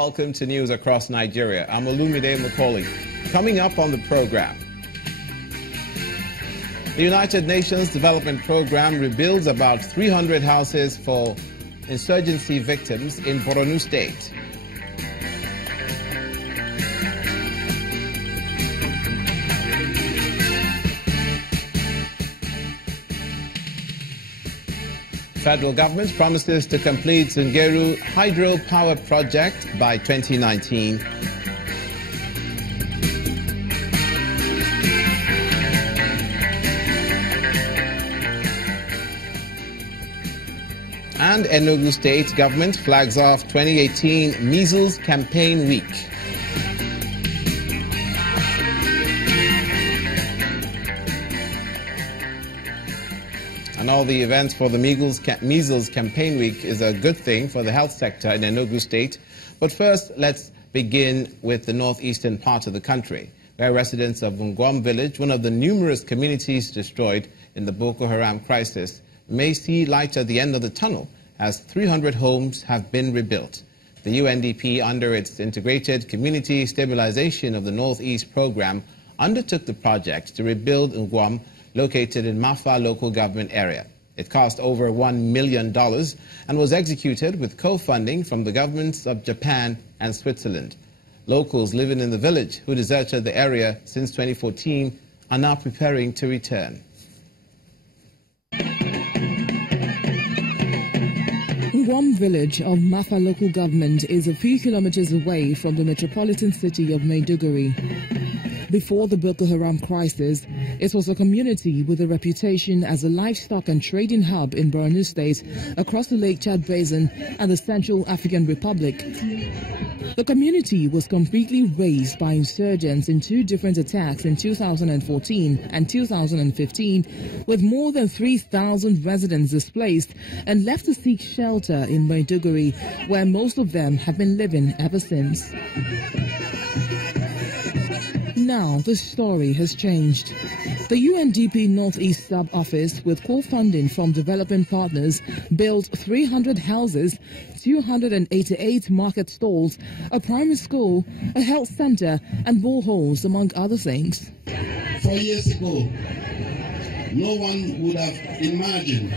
welcome to News Across Nigeria. I'm Olumide Macaulay. Coming up on the program, the United Nations Development Program rebuilds about 300 houses for insurgency victims in Borno State. Federal government promises to complete Zangara hydropower project by 2019. And Enugu State government flags off 2018 Measles Campaign Week. And all the events for the Measles Campaign Week is a good thing for the health sector in Enugu State. But first, let's begin with the northeastern part of the country, where residents of Ngwon village, one of the numerous communities destroyed in the Boko Haram crisis, may see light at the end of the tunnel as 300 homes have been rebuilt. The UNDP, under its Integrated Community Stabilization of the Northeast program, undertook the project to rebuild Ngwon, located in Mafa local government area. It cost over $1 million and was executed with co-funding from the governments of Japan and Switzerland. Locals living in the village who deserted the area since 2014 are now preparing to return. Ngwon village of Mafa local government is a few kilometers away from the metropolitan city of Maiduguri. Before the Boko Haram crisis, it was a community with a reputation as a livestock and trading hub in Borno State, across the Lake Chad Basin and the Central African Republic. The community was completely razed by insurgents in two different attacks in 2014 and 2015, with more than 3,000 residents displaced and left to seek shelter in Maiduguri, where most of them have been living ever since. Now, the story has changed. The UNDP Northeast Sub-Office, with co-funding from development partners, built 300 houses, 288 market stalls, a primary school, a health center, and boreholes, among other things. 4 years ago, no one would have imagined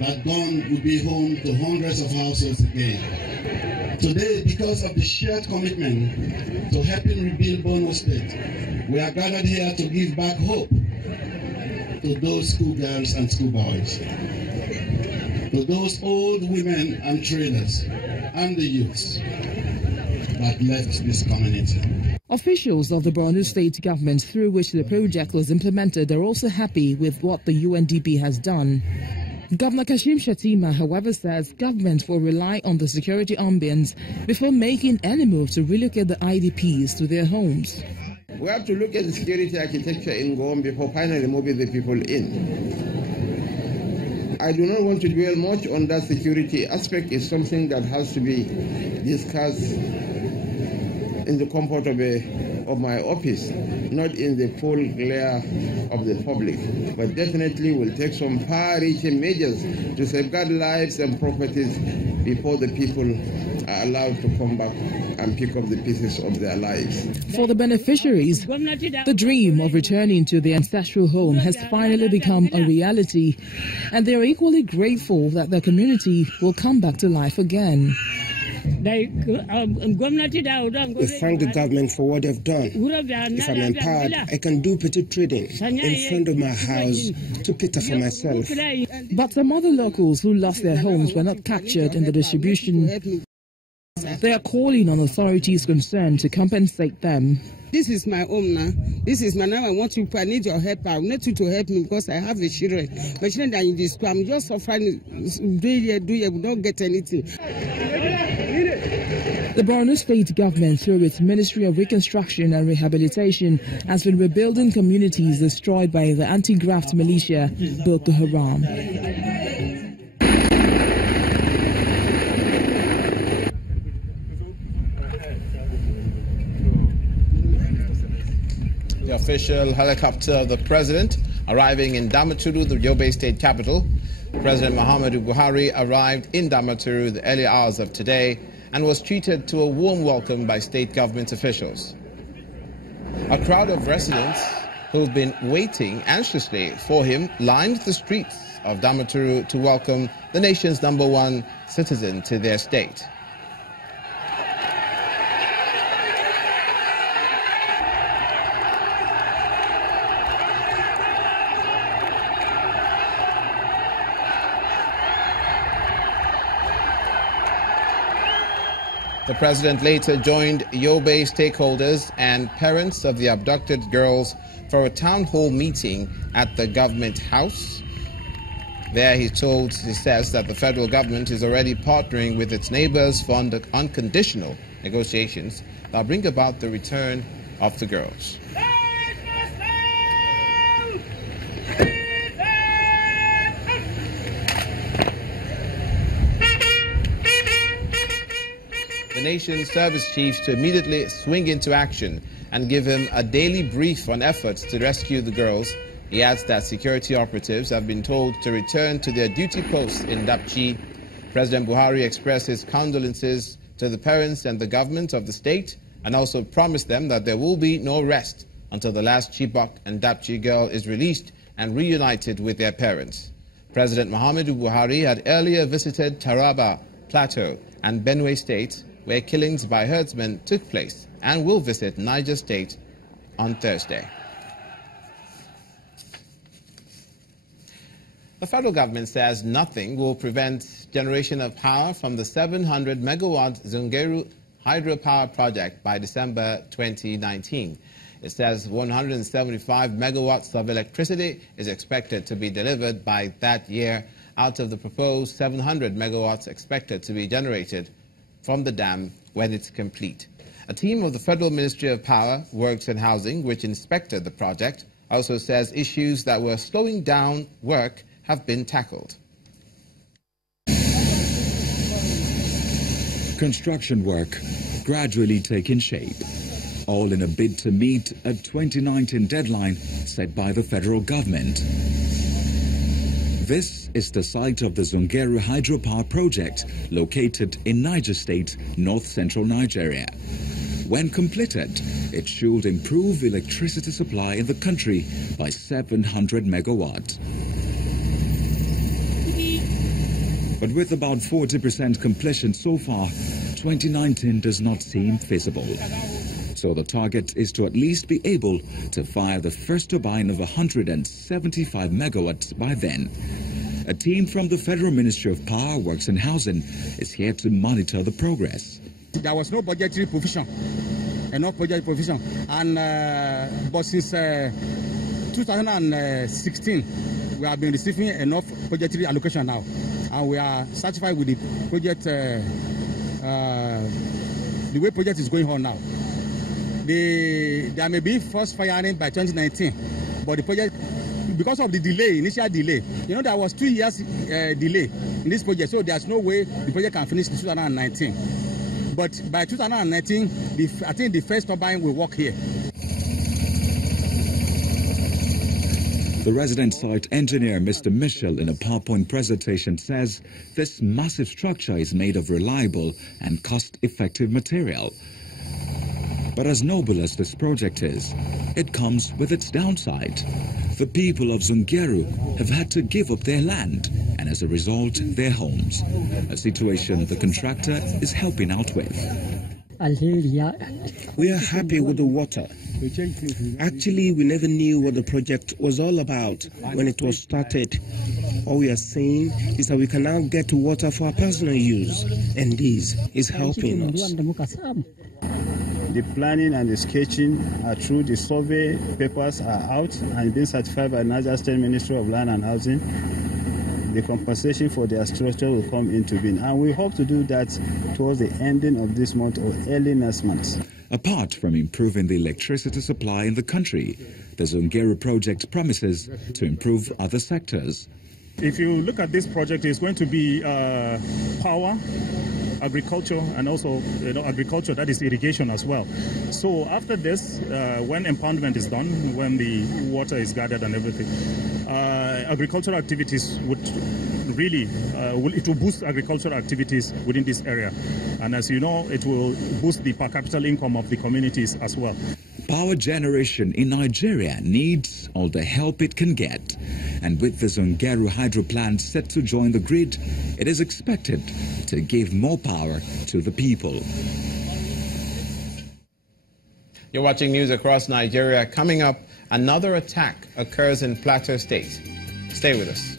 that Ngwon would be home to hundreds of houses again. Today, because of the shared commitment to helping rebuild Borno State, we are gathered here to give back hope to those schoolgirls and schoolboys, to those old women and traders, and the youths that left this community. Officials of the Borno State government, through which the project was implemented, are also happy with what the UNDP has done. Governor Kashim Shettima, however, says government will rely on the security ambience before making any move to relocate the IDPs to their homes. We have to look at the security architecture in Ngwon before finally moving the people in. I do not want to dwell much on that security aspect. It's something that has to be discussed in the comfort of my office, not in the full glare of the public, but definitely will take some far-reaching measures to safeguard lives and properties before the people are allowed to come back and pick up the pieces of their lives. For the beneficiaries, the dream of returning to their ancestral home has finally become a reality, and they are equally grateful that their community will come back to life again. We thank the government for what they've done. If I'm empowered, I can do petty trading in front of my house to cater for myself. But some other locals who lost their homes were not captured in the distribution. They are calling on authorities concerned to compensate them. This is my home now. This is my name. I need your help. I need you to help me because I have the children. My children are in this school. I'm just suffering. We don't get anything. The Borno State government, through its Ministry of Reconstruction and Rehabilitation, has been rebuilding communities destroyed by the anti-graft militia Boko Haram. The official helicopter of the president arriving in Damaturu, the Yobe state capital. President Muhammadu Buhari arrived in Damaturu the early hours of today and was treated to a warm welcome by state government officials. A crowd of residents who've been waiting anxiously for him lined the streets of Damaturu to welcome the nation's #1 citizen to their state. The president later joined Yobe stakeholders and parents of the abducted girls for a town hall meeting at the government house. There he says that the federal government is already partnering with its neighbors for unconditional negotiations that bring about the return of the girls. The nation's service chiefs to immediately swing into action and give him a daily brief on efforts to rescue the girls. He adds that security operatives have been told to return to their duty posts in Dapchi. President Buhari expressed his condolences to the parents and the government of the state and also promised them that there will be no rest until the last Chibok and Dapchi girl is released and reunited with their parents. President Muhammadu Buhari had earlier visited Taraba, Plateau, and Benue State, where killings by herdsmen took place, and will visit Niger State on Thursday. The federal government says nothing will prevent generation of power from the 700 megawatt Zangara hydropower project by December 2019. It says 175 megawatts of electricity is expected to be delivered by that year out of the proposed 700 megawatts expected to be generated from the dam when it's complete. A team of the Federal Ministry of Power, Works and Housing, which inspected the project, also says issues that were slowing down work have been tackled. Construction work gradually taking shape, all in a bid to meet a 2019 deadline set by the federal government. This is the site of the Zangara hydropower project located in Niger State, north-central Nigeria. When completed, it should improve electricity supply in the country by 700 megawatts. But with about 40% completion so far, 2019 does not seem feasible. So the target is to at least be able to fire the first turbine of 175 megawatts by then. A team from the Federal Ministry of Power, Works and Housing is here to monitor the progress. There was no budgetary provision, enough budgetary provision, and but since 2016, we have been receiving enough budgetary allocation now, and we are satisfied with the project, the way project is going on now. There may be first firing by 2019, but the project, because of the delay, initial delay, there was 2 years delay in this project, so there's no way the project can finish in 2019. But by 2019, I think the first turbine will work here. The resident site engineer, Mr. Michel, in a PowerPoint presentation says this massive structure is made of reliable and cost-effective material. But as noble as this project is, it comes with its downside. The people of Zangara have had to give up their land and as a result, their homes. A situation the contractor is helping out with. We are happy with the water. Actually, we never knew what the project was all about when it was started. All we are saying is that we can now get water for our personal use, and this is helping us. The planning and the sketching are through, the survey papers are out and being certified by Niger State Ministry of Land and Housing. The compensation for their structure will come into being, and we hope to do that towards the ending of this month or early next month. Apart from improving the electricity supply in the country, the Zangara project promises to improve other sectors. If you look at this project, it's going to be power, agriculture, and also agriculture, that is irrigation as well. So after this, when impoundment is done, when the water is gathered and everything, agricultural activities would really, it will boost agricultural activities within this area. And as you know, it will boost the per capita income of the communities as well. Power generation in Nigeria needs all the help it can get. And with the Zangara hydro plant set to join the grid, it is expected to give more power to the people. You're watching news across Nigeria. Coming up, another attack occurs in Plateau State. Stay with us.